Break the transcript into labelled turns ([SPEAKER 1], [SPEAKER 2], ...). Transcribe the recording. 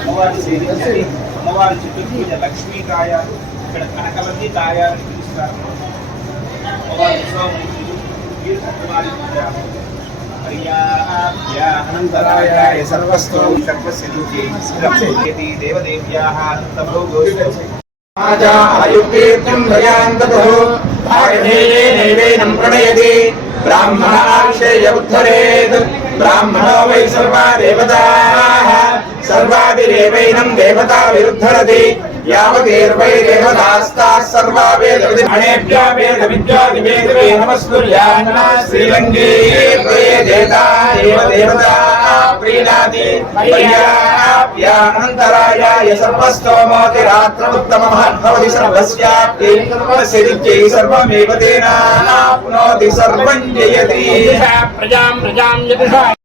[SPEAKER 1] అమ్మవారి సేవించండి అమ్మవారి చుట్టూ పూజ లక్ష్మీ తాయారు ఇక్కడ కనకవల్లి తాయారు అని పిలుస్తారు అమ్మవారి ఉత్సవం ఉంటుంది. వీరు సత్యనారాయణ పూజ అనంతరాయ సర్వస్తో సర్వసిద్ధి దేవదేవ్యాः అనంతభోగోష్ఠ
[SPEAKER 2] ఆయుర్వేద్యం భయాంతతో భాగధేయేనైవేనం ప్రణయతి బ్రాహ్మణాక్షేయ ఉద్ధరేత్ బ్రాహ్మణో వై సర్వా దేవతాః సర్వాదిరేవైనం దేవతా విరుద్ధరతి యావదేర్వై దేవతాస్తాः సర్వా వేద విద్మణేభ్యో వేద విద్యోతి వేదవే నమస్కుర్యాన్న శ్రీలంగే ప్రీణాతి అనంతరాయ సర్వస్తోమోతి రాత్రముత్తమమహద్భవతి సర్వస్యాప్తి సిద్ధ్యై సర్వమేవ తేనాప్నోతి సర్వం జయతి
[SPEAKER 3] ప్రజాం ప్రజాం యతిషా